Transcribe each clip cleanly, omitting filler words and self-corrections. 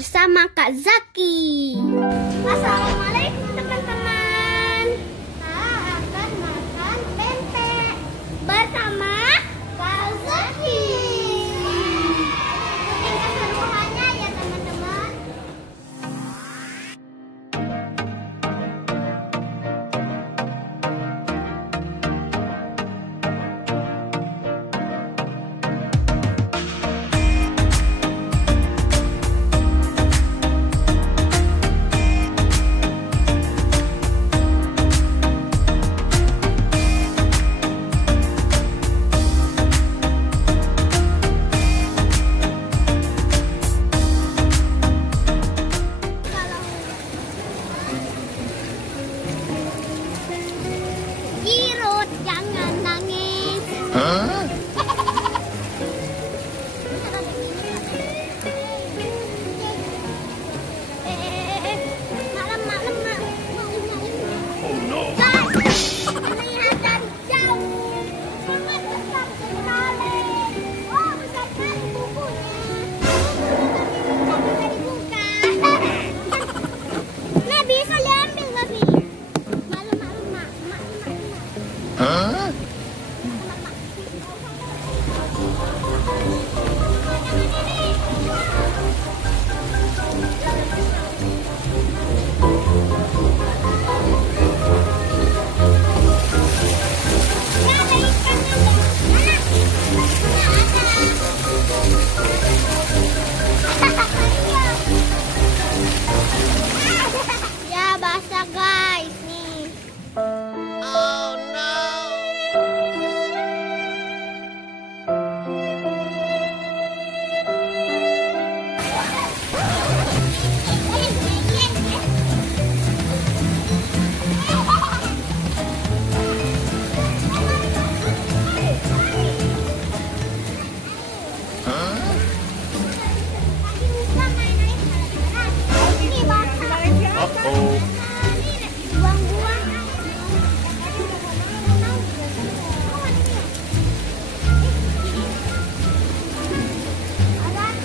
bersama Kak Zaki. Assalamualaikum teman-teman. Kita akan makan pempek bersama Kak Zaki. Ikutin keseruannya ya teman-teman. Jangan nangis. Ya basah guys nih. Oh no.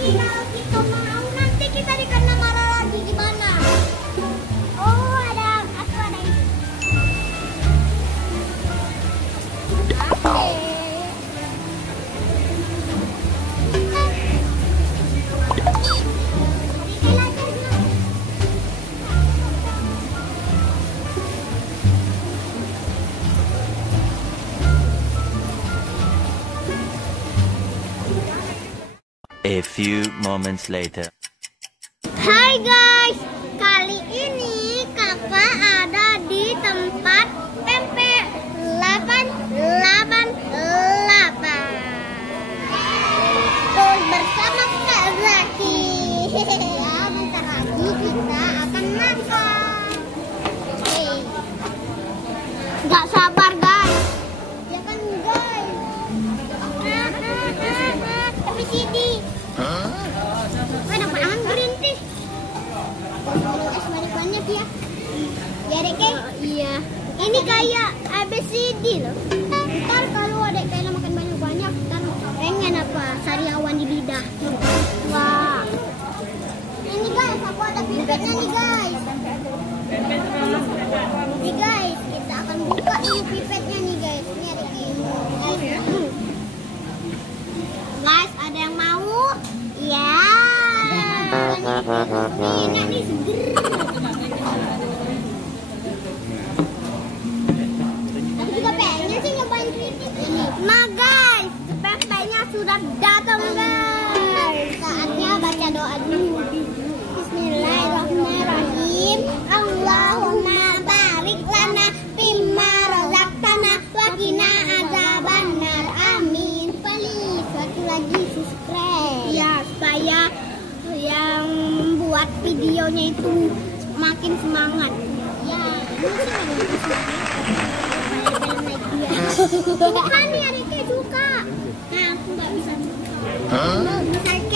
Kalau kita mau nanti kita dikena marah lagi gimana? Oh ada, aku ada ini. A few moments later. Hai guys, kali ini kakak ada di tempat Pempek 888. Terus bersama Kak Zaki. Ya, bentar lagi kita akan makan. Gak sabar guys. Ya kan guys. Tapi sini. Dapat angin berhenti. Kalau es banyak ya. Ya dek iya. Ini kayak ABCD loh. Ntar kalau adek Khaylah makan banyak-banyak, ntar pengen apa? Sariawan di lidah. Wah. Ini guys, aku ada pipetnya nih guys. Nih guys, kita akan buka nih pipetnya nih guys. Ini adek guys, ada yang mau? Ya. Enak nih seger. Aku juga pengen sih nyobain kritik ini. Nah guys, pempeknya sudah datang guys. Saatnya baca doa dulu. Bismillahirrahmanirrahim. Allahumma barik lana bima razaqtana wa qina adzabannar. Amin. Please satu lagi subscribe. Ya, supaya yang buat videonya itu makin semangat. Ya, ini sih suka nih adiknya suka. Nah, aku nggak bisa suka. Misalnya